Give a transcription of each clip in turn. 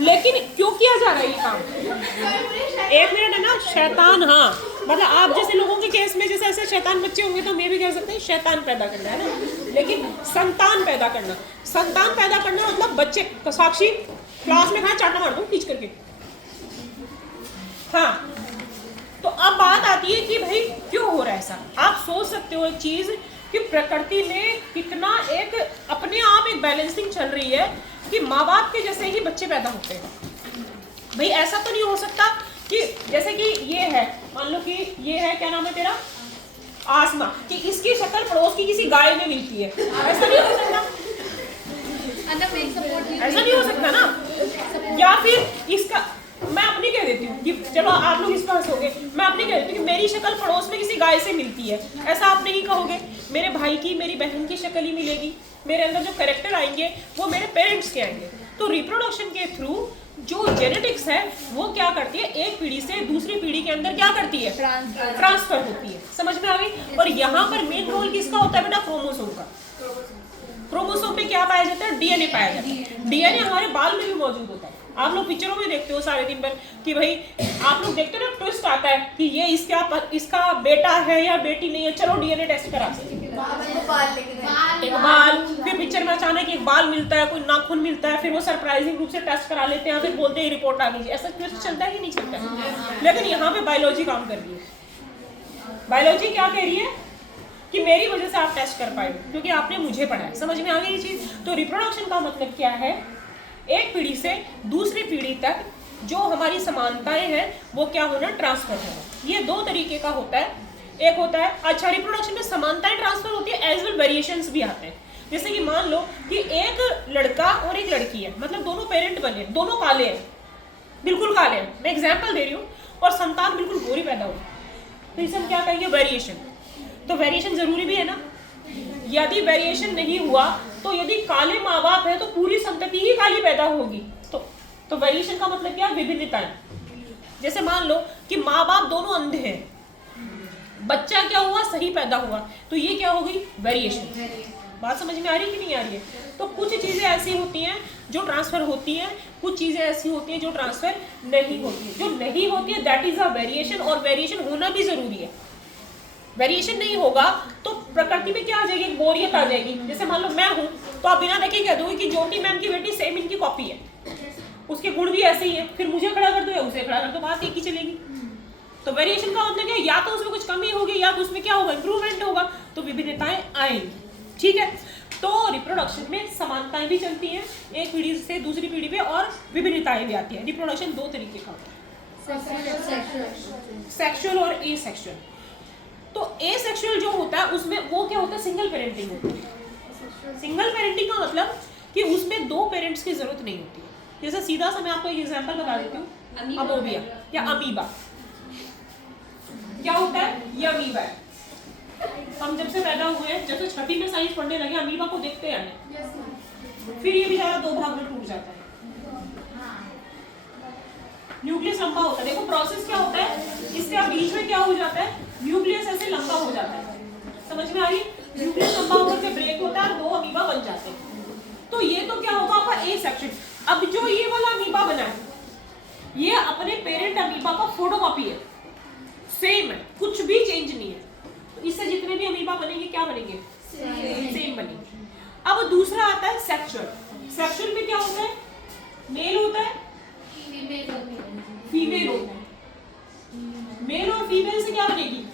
लेकिन क्यों किया जा रहा है ये काम? एक मिनट है ना, शैतान, हाँ मतलब आप जैसे लोगों के केस में जैसे ऐसे शैतान बच्चे होंगे तो मैं भी कह सकते हैं शैतान पैदा करना है ना, लेकिन संतान पैदा करना, संतान पैदा करना मतलब बच्चे साक्षी क्लास में खाए चाटा मार दो खींच करके। हाँ तो अब बात आती है कि भाई क्यों हो रहा है ऐसा। आप सोच सकते हो एक चीज कि प्रकृति में कितना एक अपने आप एक बैलेंसिंग चल रही है कि माँ बाप के जैसे ही बच्चे पैदा होते हैं। भाई ऐसा तो नहीं हो सकता कि जैसे कि ये है, मान लो कि ये है, क्या नाम है तेरा, आसमा, कि इसकी शक्ल पड़ोस की किसी गाय में मिलती है, ऐसा नहीं हो सकता, ऐसा नहीं हो सकता ना। या फिर इसका, मैं अपनी कह देती हूँ कि चलो आप लोग इसका हंसोगे, मैं अपनी कह देती हूँ कि मेरी शक्ल पड़ोस में किसी गाय से मिलती है, ऐसा आप नहीं कहोगे। मेरे भाई की, मेरी बहन की शक्ल ही मिलेगी, मेरे अंदर जो कैरेक्टर आएंगे वो मेरे पेरेंट्स के आएंगे। तो रिप्रोडक्शन के थ्रू जो जेनेटिक्स है वो क्या करती है, एक पीढ़ी से दूसरी पीढ़ी के अंदर क्या करती है, ट्रांसफर होती है। समझ में आ गई। और यहाँ पर मेन रोल किसका होता है बेटा, क्रोमोसोम का। क्रोमोसोम पे क्या पाया जाता है, डीएनए पाया जाता है। डीएनए हमारे बाल में भी मौजूद होता है। आप लोग पिक्चरों में देखते हो सारे दिन भर कि भाई आप लोग देखते हो ना, ट्विस्ट आता है कि ये इसका बेटा है या बेटी नहीं है, चलो डीएनए टेस्ट करा सकते हैं। एक बाल, फिर पिक्चर में अचानक एक बाल मिलता है, कोई नाखून मिलता है, फिर वो सरप्राइजिंग रूप से टेस्ट करा लेते हैं, फिर बोलते हैं रिपोर्ट आ गई। ऐसा ट्विस्ट चलता है कि नहीं चलता है? लेकिन यहाँ पे बायोलॉजी काम कर रही है। बायोलॉजी क्या कह रही है कि मेरी वजह से आप टेस्ट कर पाए क्योंकि आपने मुझे पढ़ाया। समझ में आ गई ये चीज। तो रिप्रोडक्शन का मतलब क्या है, एक पीढ़ी से दूसरी पीढ़ी तक जो हमारी समानताएं हैं वो क्या होना, ट्रांसफर होना। ये दो तरीके का होता है। एक होता है, अच्छा रिप्रोडक्शन में समानताएं ट्रांसफर होती है, एज वेल वेरिएशंस भी आते हैं। जैसे कि मान लो कि एक लड़का और एक लड़की है, मतलब दोनों पेरेंट बने, दोनों काले हैं, बिल्कुल काले हैं, मैं एग्जाम्पल दे रही हूँ, और संतान बिल्कुल गोरी पैदा हुई, तो इसे हम क्या कहेंगे, वेरिएशन। तो वेरिएशन जरूरी भी है ना। यदि वेरिएशन नहीं हुआ तो यदि काले माँ बाप है तो पूरी संतति ही काली पैदा होगी। तो वेरिएशन का मतलब क्या, विभिन्नताएं। जैसे मान लो कि माँ बाप दोनों अंधे हैं, बच्चा क्या हुआ, सही पैदा हुआ, तो ये क्या हो गई, वेरिएशन। बात समझ में आ रही है कि नहीं आ रही है? तो कुछ चीजें ऐसी होती हैं जो ट्रांसफर होती हैं, कुछ चीजें ऐसी होती हैं जो ट्रांसफर नहीं होती है। जो नहीं होती है दैट इज अ वेरिएशन, और वेरिएशन होना भी जरूरी है। वेरिएशन नहीं होगा तो प्रकृति में क्या आ जाएगी, बोरियत आ जाएगी। जैसे मान लो मैं हूँ तो आप बिना देखे कह दोगे कि ज्योति मैम की बेटी सेम इनकी कॉपी है, उसके गुण भी ऐसे ही है, फिर मुझे खड़ा कर दो या उसे खड़ा कर दो, बात एक ही चलेगी। तो वेरिएशन का मतलब क्या, या तो उसमें कुछ कमी होगी या तो उसमें क्या होगा, इंप्रूवमेंट होगा, तो विभिन्नताएं आएंगी। ठीक है। तो रिप्रोडक्शन में समानताएं भी चलती हैं एक पीढ़ी से दूसरी पीढ़ी पे, और विभिन्नताएं भी आती है। रिप्रोडक्शन दो तरीके का होता है, सेक्सुअल और एसेक्सुअल। तो एसेक्सुअल जो होता है उसमें वो क्या होता है, सिंगल पेरेंटिंग होती है। सिंगल पेरेंटिंग का मतलब कि उसमें दो पेरेंट्स की जरूरत नहीं होती। जैसे सीधा सा मैं आपको एक एग्जांपल बता देती हूँ, अमोबिया या अमीबा। क्या होता है, ये अमीबा है। हम जब से पैदा हुए हैं, जब से छठी में साइंस पढ़ने लगे, अमीबा को देखते हैं, फिर ये बेचारा दो भाग में टूट जाता है। न्यूक्लियस लंबा होता है, देखो प्रोसेस क्या होता है, इसके बीच में क्या हो जाता है, न्यूक्लियस ऐसे लंबा हो जाता है। समझ में आ रही? न्यूक्लियस लंबा होकर के ब्रेक होता है और दो अमीबा बन जाते हैं। तो ये तो क्या होगा आपका ए सेक्शन। अब जो ये वाला अमीबा बना है, ये अपने पेरेंट अमीबा का फोटोकॉपी है, सेम है, कुछ भी चेंज नहीं है। तो इससे जितने भी अमीबा बनेंगे क्या बनेंगे, सेम बनेंगे। अब दूसरा आता है सेक्सुअल। सेक्सुअल में क्या होता है, मेल होता है, फीमेल होता है। मेल और फीमेल से क्या बनेगी,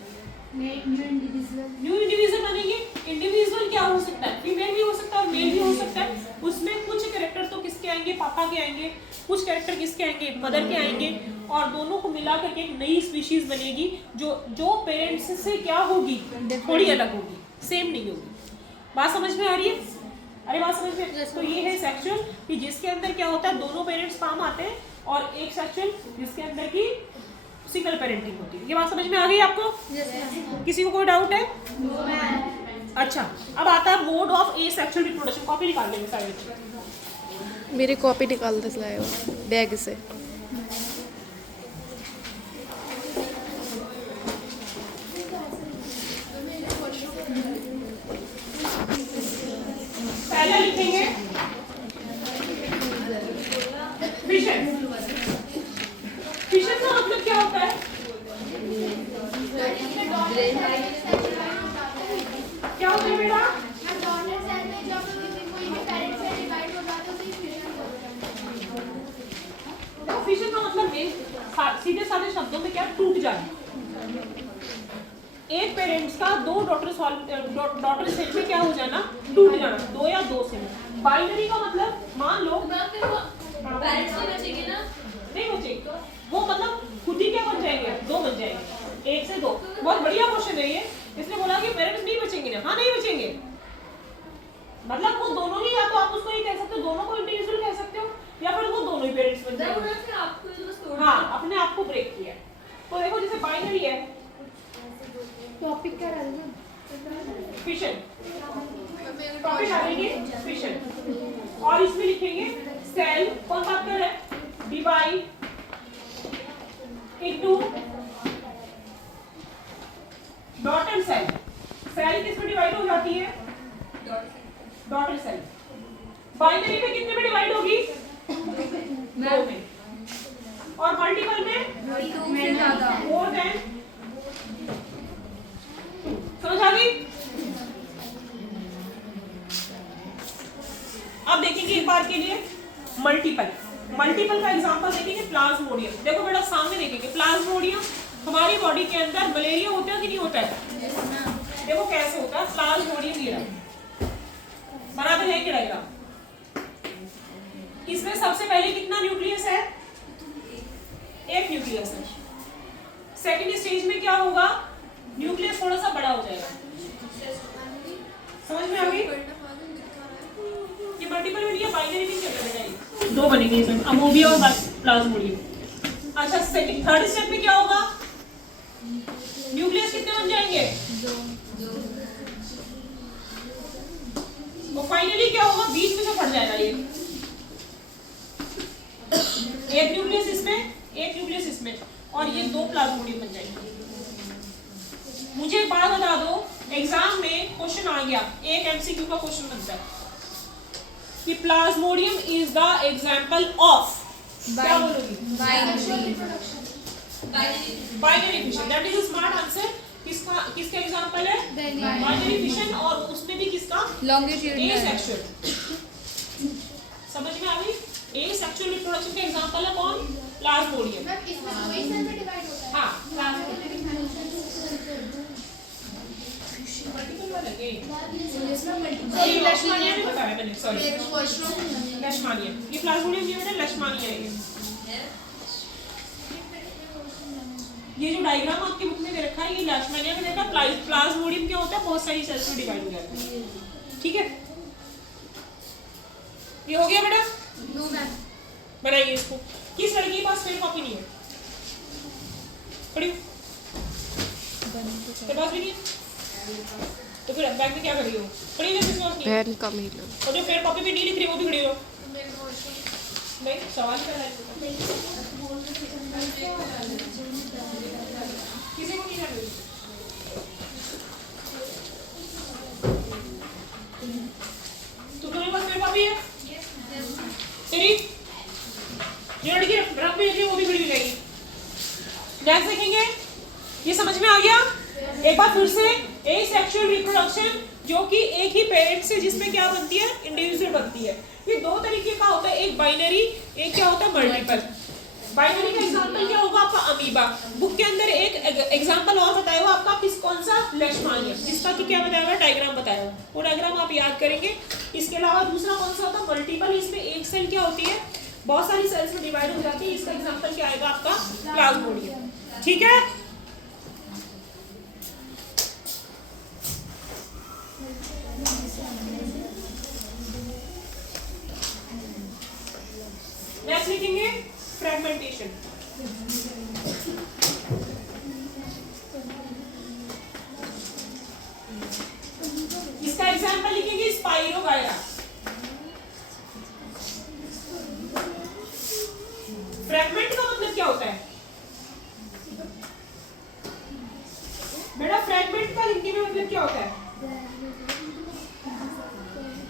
न्यू इंडिविजुअल बनेगी। इंडिविजुअल क्या हो सकता है, फीमेल भी हो सकता है और मेल भी हो सकता है। उसमें कुछ कैरेक्टर तो किसके आएंगे, पापा के आएंगे, कुछ कैरेक्टर किसके आएंगे, मदर के आएंगे, और दोनों को मिला करके एक नई स्पीशीज बनेगी जो पेरेंट्स से क्या होगी, थोड़ी अलग होगी, सेम नहीं होगी। बात समझ में आ रही है? अरे बात समझ में। तो ये है सेक्सुअल, कि जिसके अंदर क्या होता है, दोनों पेरेंट्स काम आते हैं, और एक सेक्सुअल जिसके अंदर की सिंगल पेरेंटिंग होती है। ये बात समझ में आ गई आपको? किसी को कोई डाउट है? अच्छा, अब आता है mode of asexual reproduction. Copy निकाल लेंगे सारे बच्चे। मेरी कॉपी निकाल दे लाए हो बैग से। पहले लिखेंगे विषय फिशन। फिशन का मतलब क्या होता है? क्या होता है बेटा? फिशन का मतलब सीधे साधे शब्दों में क्या, टूट जाना। एक पेरेंट्स का दो डॉटर सेट में क्या हो जाना, टूट जाना, दो या दो से। बाइनरी का मतलब मान लो पेरेंट्स नहीं बचेंगे ना, नहीं बचेंगे, वो मतलब खुद ही क्या बन जाएंगे, दो बन जाएंगे, एक से दो। बहुत बढ़िया क्वेश्चन है ये। इसने बोला कि पेरेंट्स नहीं बचेंगे ना, हाँ नहीं बचेंगे, मतलब वो दोनों ही, या तो आप उसको ये कह सकते हो दोनों को इंडिविजुअल कह सकते हो, या फिर वो दोनों ही पेरेंट्स बन जाएंगे। हाँ, अपने आप को ब्रेक किया। तो देखो जैसे बाइनरी है, टॉपिक क्या रहेगा? फिशन, टॉपिक आ जाएंगे फिशन, और इसमें लिखेंगे सेल, कौन बात कर रहा है, divide into daughter cell. Cell किसमें डिवाइड हो जाती है, डॉटर सेल। बाइनरी में कितने में डिवाइड होगी, दो में, और मल्टीपल में मोर देन। समझ आ गई? अब देखेंगे एक बार के लिए मल्टीपल। मल्टीपल का एग्जांपल देखेंगे प्लाज्मोडियम। देखो बेटा सामने देखेंगे प्लाज्मोडियम हमारी बॉडी के अंदर मलेरिया होता है कि नहीं होता है? देखो कैसे होता है प्लाज्मोडियम, ये बनाते हैं कि डायग्राम। इसमें सबसे पहले कितना न्यूक्लियस है, एक न्यूक्लियस है। सेकेंड स्टेज में क्या होगा, न्यूक्लियस थोड़ा सा बड़ा हो जाएगा। समझ में आ गई? ये मल्टीपल में नहीं है, बाइनरी भी चल रहा है, दो बनेंगे इसमें, अमोबिया और प्लाज्मोडियम। अच्छा सेकंड थर्ड स्टेप में क्या होगा, न्यूक्लियस कितने बन जाएंगे, तो फाइनली क्या होगा, बीच में से फट जाएगा ये, एक न्यूक्लियस इसमें, एक न्यूक्लियस इसमें, और ये दो प्लाज्मोडियम बन जाएंगे। मुझे एक बात बता दो, एग्जाम में क्वेश्चन आ गया, एक एमसीक्यू का क्वेश्चन बनता है कि plasmodium is the example of, क्या बोलोगी, binary fission. That is a smart answer. किसका एग्जांपल है, बाइनरी फिशन, और उसमें भी किसका, लॉन्गिट्यूडिनल। एसेक्सुअल। समझ में आ गई? एसेक्सुअल रिप्रोडक्शन का एग्जांपल है कौन, प्लाज्मोडियम। हाँ लेशमानिया भी बताया मैंने, सॉरी लेशमानिया, ये प्लाज्मोडियम ये बेटा लेशमानिया है। ये जो डायग्राम आपकी बुक में दे रखा है ये लेशमानिया का देखा। प्लाज्मोडियम क्या होता है, बहुत सारी सेल्स में डिवाइड हो जाता है। ठीक है, ये हो गया बेटा, बनाइए इसको। किस लड़की के पास फेयर कॉपी नहीं है, पढ़ियो, तेरे पास भी नहीं है तो फिर बैग में क्या कर रही हो, पढ़ी जो किसके पास नहीं है, पेन कम ही लो। और जो फेयर कॉपी पे नहीं लिख रही वो भी खड़ी हो। नहीं सवाल कर रहा है, किसी को नहीं कर रही, तो तुम्हारे पास फेयर कॉपी है तेरी, जो लड़की रख में लिखी वो भी खड़ी हो जाएगी। नेक्स्ट देखेंगे, ये समझ में आ गया? एक बार फिर से, एसेक्सुअल रिप्रोडक्शन जो कि एक ही पेरेंट से जिसमें क्या बनती है, इंडिविजुअल बनती है। ये दो तरीके का होता है, एक बाइनरी, एक क्या होता है मल्टीपल। बाइनरी का एग्जांपल क्या होगा आपका, अमीबा। बुक के अंदर एक एग्जांपल और बताया हुआ आपका, कौन सा, लेशमानिया, जिसका कि क्या बताया हुआ, डायग्राम बताया हुआ, वो डायग्राम आप याद करेंगे। इसके अलावा दूसरा कौन सा होता है, मल्टीपल। इसमें एक सेल क्या होती है, बहुत सारी सेल्स में डिवाइड हो जाती है। इसका एग्जांपल क्या आएगा आपका, प्लाज्मोडियम। ठीक है, नेक्स्ट लिखेंगे फ्रेगमेंटेशन। इसका एग्जांपल लिखेंगे स्पाइरोगायरा। फ्रेगमेंट का मतलब क्या होता है बेटा, फ्रेगमेंट का हिंदी में मतलब क्या होता है,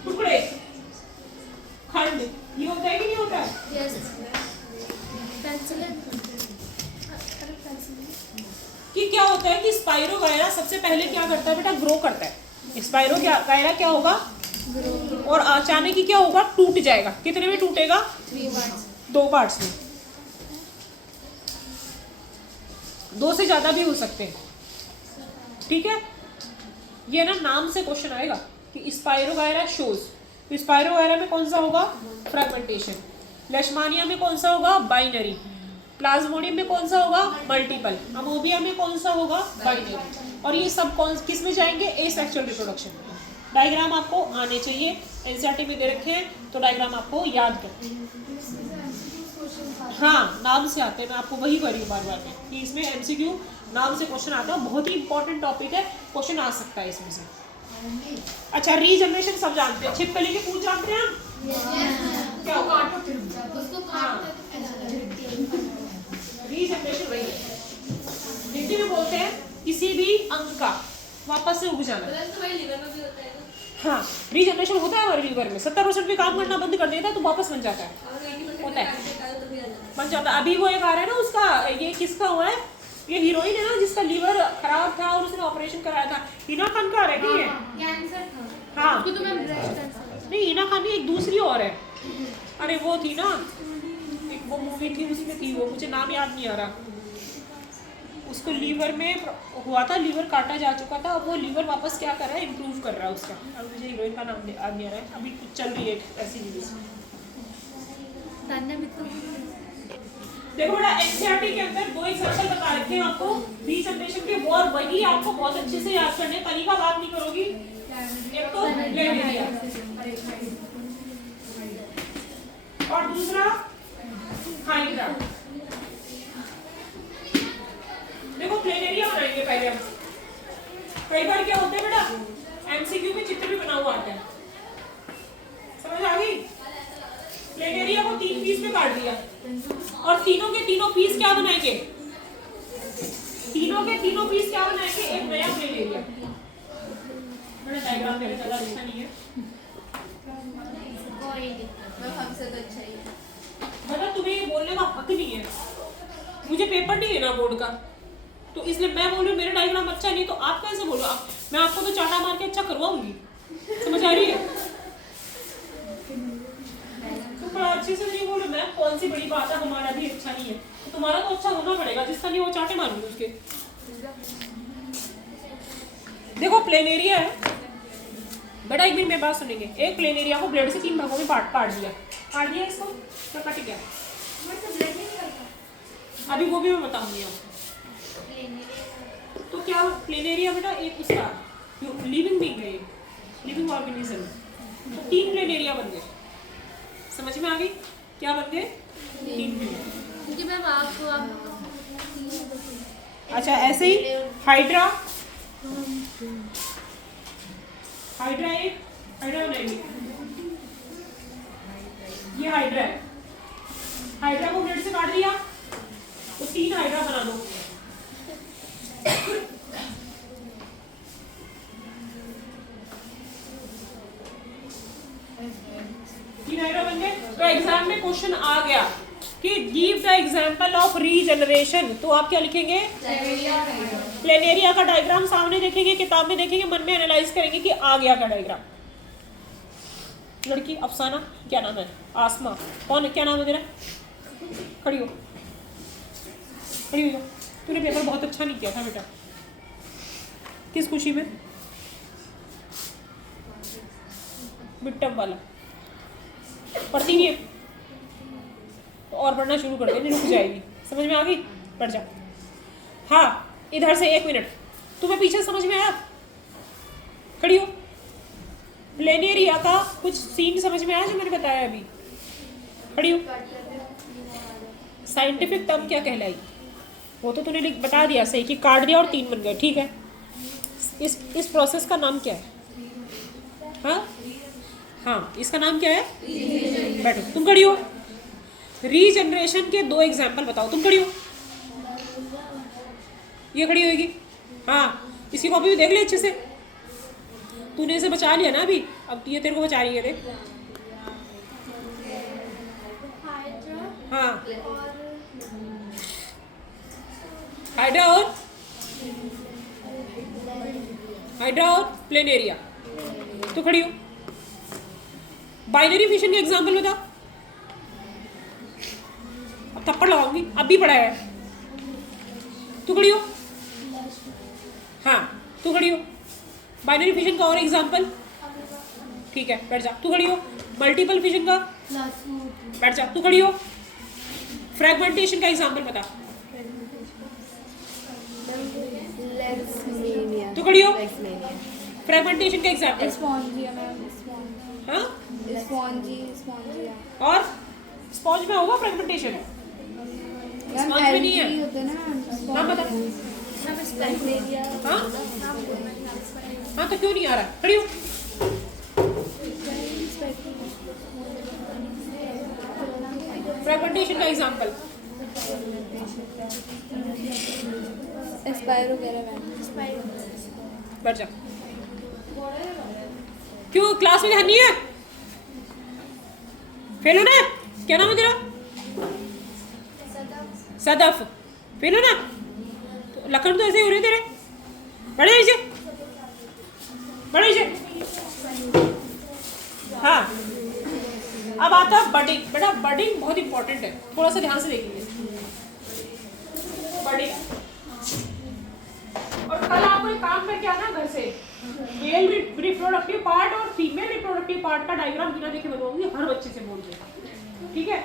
टुकड़े, खंड, ये होता है कि नहीं होता है? होता है कि स्पाइरो गायरा सबसे पहले क्या करता है बेटा, ग्रो करता है। स्पाइरो गायरा क्या होगा, और अचानक ही क्या होगा, टूट जाएगा। कितने में टूटेगा, 2 पार्ट्स में, 2 से ज्यादा भी हो सकते हैं, ठीक है। ये ना नाम से क्वेश्चन आएगा कि स्पाइरो गायरा शोज, तो स्पाइरो गायरा में कौन सा होगा, फ्रेगमेंटेशन। लेशमानिया में कौन सा होगा, बाइनरी। प्लाज्मोडियम में कौन सा होगा, मल्टीपल। अमोबिया में कौन सा होगा, बाइनरी। और ये सब कौन किस में जाएंगे, एसेक्सुअल रिप्रोडक्शन। डायग्राम आपको आने चाहिए, एनसीईआरटी में दे रखे हैं, तो डायग्राम आपको याद कर। हाँ, नाम से आते हैं, मैं आपको वही कर रही हूँ बार बार में कि इसमें एमसीक्यू नाम से क्वेश्चन आता है, बहुत ही इंपॉर्टेंट टॉपिक है, क्वेश्चन आ सकता है इसमें से। अच्छा, रीजनरेशन सब जानते हैं, छिपकली के पूछ जानते हैं हम, क्या होगा, रीजनरेशन वही है, हिंदी में बोलते हैं किसी भी अंग का वापस से उग जाना। तो भाई लिवर में भी होता है ना? हाँ, रीजनरेशन होता है हमारे लिवर में, 70% भी काम करना बंद कर देता है तो वापस बन जाता है, और 90% होता है, काट देता है तो भी आ जाता है। बन जाता है। अभी वो एक आ रहा है ना उसका, ये किसका हुआ है, ये हीरोइन है ना जिसका लीवर खराब था और उसने ऑपरेशन कराया था, हिना खान का आ रहा है कि ये, कैंसर था। हाँ, उसको तो मैं ब्रेस्ट कैंसर। नहीं हिना खान की एक दूसरी और है, अरे वो थी ना, एक वो मूवी थी उसमें थी वो, मुझे नाम याद नहीं आ रहा, उसको लीवर में हुआ था, लीवर काटा जा चुका था, अब वो लीवर वापस क्या कर रहा है, इम्प्रूव कर रहा है उसका। अब मुझे हीरोइन का नाम याद नहीं आ रहा है, अभी कुछ चल रही है ऐसी मूवी। तान्या मित्तल। देखो बेटा, एनसीईआरटी के अंदर 2 एग्जांपल बता रखे हैं आपको रीजनरेशन के, और वही आपको बहुत अच्छे से याद करने, तरीका बात नहीं करोगी। एक तो प्लेनेरिया और दूसरा हाइड्रा। देखो प्लेनेरिया बनाएंगे पहले हम। कई बार क्या होता है बेटा, एमसीक्यू में चित्र भी बना हुआ आता है, समझ आ गई। प्लेनेरिया को 3 पीस में काट दिया और तीनों के तीनों पीस क्या बनाएंगे, तीनों के तीनों पीस क्या बनाएंगे, एक नया प्लेनेरिया। बड़ा डायग्राम मेरे ज्यादा अच्छा नहीं है, हमसे तो अच्छा ही है। मतलब तुम्हें ये बोलने का हक नहीं है, मुझे पेपर नहीं लेना बोर्ड का, तो इसलिए मैं बोल रही हूँ मेरा डायग्राम अच्छा नहीं, तो आप कैसे बोलो, मैं आपको तो चाटा मार के अच्छा करवाऊंगी, समझ आ रही है। तो बड़ा अच्छे से नहीं बोलो, मैं कौन सी बड़ी बात है, हमारा भी अच्छा नहीं है, तो तुम्हारा तो अच्छा होना पड़ेगा, जिसका नहीं वो चाटे मारूंगी उसके। देखो प्लेनेरिया है बेटा, एक मिनट में बात सुनेंगे। एक प्लेनेरिया को ब्लेड से 3 भागों में काट दिया इसको, तो कट गया। अभी वो भी मैं बताऊंगी आपको। तो क्या प्लेनेरिया बेटा, एक उसका लिविंग बीइंग है, लिविंग ऑर्गेनिज्म, तो 3 प्लेनेरिया बन गए, समझ में आ गई, क्या बन गए, 3 प्लेनेरिया। क्योंकि मैम आप अच्छा, ऐसे ही हाइड्रा, हाइड्रा नहीं, ये हाइड्रा है, हाइड्रा को ब्लेड से काट दिया तो 3 हाइड्रा बना दो। बन गए। तो एग्जाम में क्वेश्चन आ गया कि give the example of regeneration, तो आप क्या लिखेंगे, प्लेनेरिया का डायग्राम सामने देखेंगे, किताब में देखेंगे, मन में एनालाइज करेंगे कि आ गया क्या डायग्राम। लड़की अफसाना, क्या नाम है, आसमा, कौन, क्या नाम है तेरा, खड़ी हो, खड़ी हो, तूने पेपर बहुत अच्छा नहीं किया था बेटा, किस खुशी में, मिड टर्म वाला पढ़ती नहीं है, तो और पढ़ना शुरू कर दे, नहीं रुक जाएगी, समझ में आ गई, पढ़ जा। हाँ, इधर से 1 मिनट, तुम्हें पीछे समझ में आया, खड़ी हो। प्लेनेरिया का कुछ सीन समझ में आया जो मैंने बताया अभी, खड़ी हो। साइंटिफिक टर्म क्या कहलाई, वो तो तूने बता दिया सही कि काट दिया और 3 बन गए, ठीक है। इस प्रोसेस का नाम क्या है, हाँ, इसका नाम क्या है, बैठो, तुम खड़ी हो। रीजनरेशन के 2 एग्जाम्पल बताओ, तुम खड़ी हो, ये खड़ी होगी, हाँ, इसकी कॉपी भी देख ले अच्छे से, तूने इसे बचा लिया ना अभी, अब ये तेरे को बचा रही है, देख, हाँ, हाइड्रा और हाइड्रा और प्लेन एरिया। तो खड़ी हो। बाइनरी फिशन का एग्जांपल बता। अब थप्पड़ लगाऊंगी, अब भी पढ़ा है। तू खड़ी हो। हाँ तू खड़ी हो। बाइनरी फिशन का और एग्जांपल। ठीक है बैठ जा। तू खड़ी हो। मल्टीपल फिशन का बैठ जा। तू खड़ी हो। फ्रैगमेंटेशन का एग्जांपल बता। तू खड़ी हो। फ्रैगमेंटेशन का एग्जांपल। हाँ और स्पॉन्ज में होगा फ्रैगमेंटेशन। स्पॉन्ज में नहीं है ना बता। हाँ हाँ तो क्यों नहीं आ रहा। खड़ी हो। फ्रैगमेंटेशन का एग्जांपल। बैठ जा। क्यों क्लास में ध्यान नहीं है। फेल हो ना। क्या नाम है तेरा। सदफ। फेल हो ना। तो लखन तो ऐसे ही हो रहे तेरे। बड़े नीचे बड़े नीचे। हाँ अब आता है बडिंग। बेटा बडिंग बहुत इंपॉर्टेंट है, थोड़ा सा ध्यान से देखेंगे। बडिंग और कल आपको एक काम करके आना घर से। मेल रिप्रोडक्टिव पार्ट और फीमेल रिप्रोडक्टिव पार्ट का डायग्राम बिना देखे बनवाऊंगी, हर बच्चे से बोल के। ठीक है।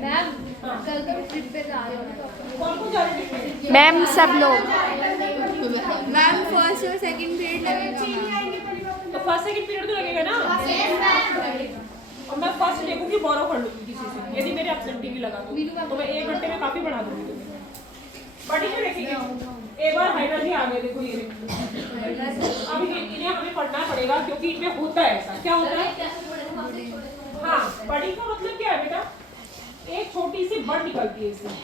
मैम कल तो ट्रिप पे जा रहे हो। कौन जा रहे हैं। मैम सब लोग मैम फर्स्ट और सेकंड पीरियड लगेगा। तो फर्स्ट सेकंड पीरियड तो लगेगा ना। और मैं फर्स्ट देखूंगी, बोरो कर लूंगी किसी से। यदि मेरे एब्सेंटी भी लगा दूंगी तो मैं 1 घंटे में काफी बढ़ा दूंगी तुम्हें। बड़ी में देखेंगे। एक बार हाइड्रा जी आ गए। देखो ये अब इन्हें हमें पढ़ना पड़ेगा क्योंकि इनमें होता है ऐसा। क्या होता है। हाँ बड़ी का मतलब क्या है बेटा। एक छोटी सी बड़ निकलती है इसमें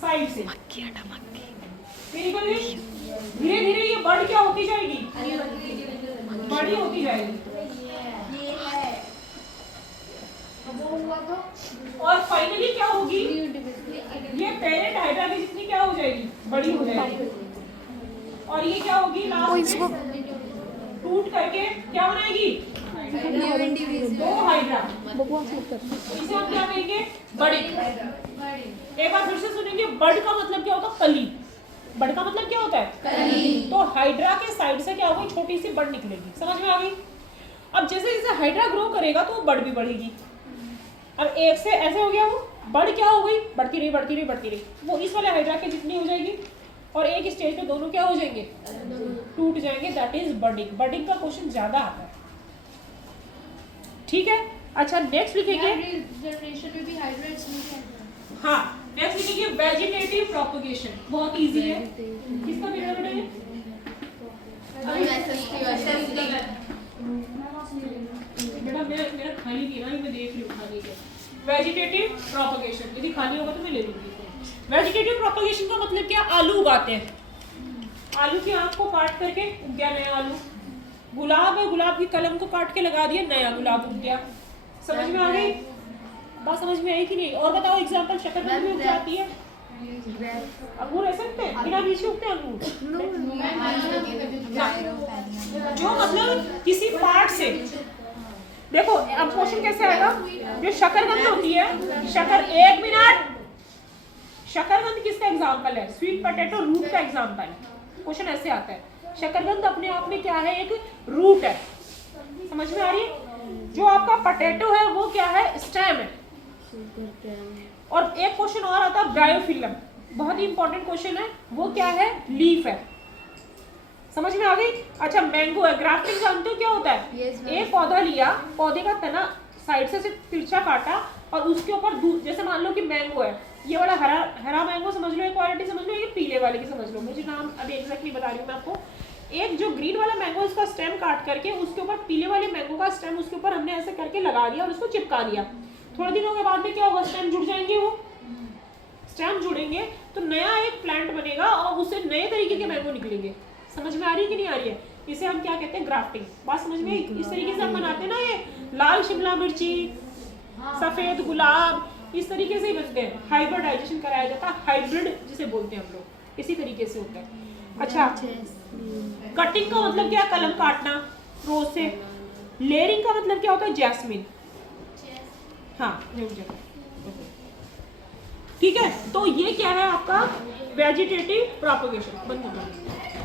साइड से। धीरे धीरे ये बड़ क्या होती जाएगी। बड़ी होती जाएगी। और फाइनली क्या होगी। ये पेरेंट हाइड्रा की जितनी क्या हो जाएगी, बड़ी हो जाएगी। और ये क्या होगी लास्ट में टूट करके क्या बनाएगी, दो हाइड्रा। इसे हम क्या कहेंगे, बड़ी। एक बार फिर से सुनेंगे, बड़ का मतलब क्या होता है, कली। बड़ का मतलब क्या होता है, कली। तो हाइड्रा के साइड से क्या होगी, छोटी सी बड़ निकलेगी। समझ में आ गई। अब जैसे जैसे हाइड्रा ग्रो करेगा तो बड़ भी बढ़ेगी। अब एक से ऐसे हो गया, वो बड़ क्या हो गई, बढ़ती रही बढ़ती रही बढ़ती रही, वो इस वाले हाइड्रा के जितनी हो जाएगी। और एक स्टेज पे दोनों क्या हो जाएंगे, टूट जाएंगे। That is budding. बडिंग का क्वेश्चन ज्यादा आता है, ठीक है। अच्छा नेक्स्ट लिखेंगे, जनरेशन में भी हाइब्रिड्स नहीं। हाँ नेक्स्ट लिखेंगे वेजिटेटिव प्रोपगेशन। बहुत इजी है। किसका पीरियड है बेटा, मेरा खाली नहीं ना, मैं देख रही हूँ खाली है। वेजिटेटिव प्रोपगेशन यदि खाली होगा तो मैं ले लूंगी। वेजिटेटिव प्रोपगेशन का मतलब क्या, आलू उगाते हैं। आलू की आंख को काट करके उग गया नया आलू। गुलाब है, गुलाब की कलम को काट के लगा दिया, नया गुलाब उग गया। समझ में आ गई बात, समझ में आई कि नहीं। और बताओ एग्जांपल, शकरकंद भी उग जाती है। अंगूर रह सकते हैं बिना बीज के, उगते हैं अंगूर। जो मतलब किसी पार्ट से, देखो अब क्वेश्चन कैसे आएगा। जो शकरकंद होती है, एक मिनट, शकरकंद किसका एग्जांपल है, स्वीट पोटैटो रूट का एग्जांपल है। क्वेश्चन ऐसे आता है, शकरकंद अपने आप में क्या है, एक रूट है। समझ में आ रही है। जो आपका पोटैटो है वो क्या है, स्टेम है। और एक क्वेश्चन और आता है ब्रायोफिलम, बहुत ही इंपॉर्टेंट क्वेश्चन है, वो क्या है, लीफ है। समझ में आ गई। अच्छा मैंगो है, ग्राफ्टिंग जानते हो क्या होता है। एक पौधा लिया, पौधे का तना साइड से तिरछा काटा और उसके ऊपर जैसे मान लो कि मैंगो है, ये वाला हरा मैंगो समझ लो, एक क्वालिटी समझ लो, ये पीले वाले की समझ लो। मुझे नाम अभी एग्जैक्टली बता रही हूँ मैं आपको। एक जो ग्रीन वाला मैंगो, उसका स्टेम काट करके उसके ऊपर पीले वाले मैंगो का स्टेम उसके ऊपर हमने ऐसे करके लगा दिया और उसको चिपका दिया। थोड़े दिनों के बाद में क्या होगा, स्टेम जुड़ जाएंगे। वो स्टेम जुड़ेंगे तो नया एक प्लांट बनेगा और उससे नए तरीके के मैंगो निकलेंगे। समझ में आ रही है कि नहीं आ रही है। इसे हम क्या कहते हैं, ग्राफ्टिंग। बात समझ में। इस तरीके से हम बनाते हैं ना, ये लाल शिमला मिर्ची, सफेद गुलाब, इस तरीके से ही बनते हैं, हाइब्रिडाइजेशन कराया जाता है, हाइब्रिड जिसे बोलते हैं हम लोग, इसी तरीके से होता है। अच्छा, कटिंग का मतलब क्या है? कलम काटना रोज से। लेयरिंग का मतलब क्या होता है? जैस्मिन। हाँ, ठीक है। तो ये क्या है आपका वेजिटेटिव प्रोपगेशन। बंद हो गया।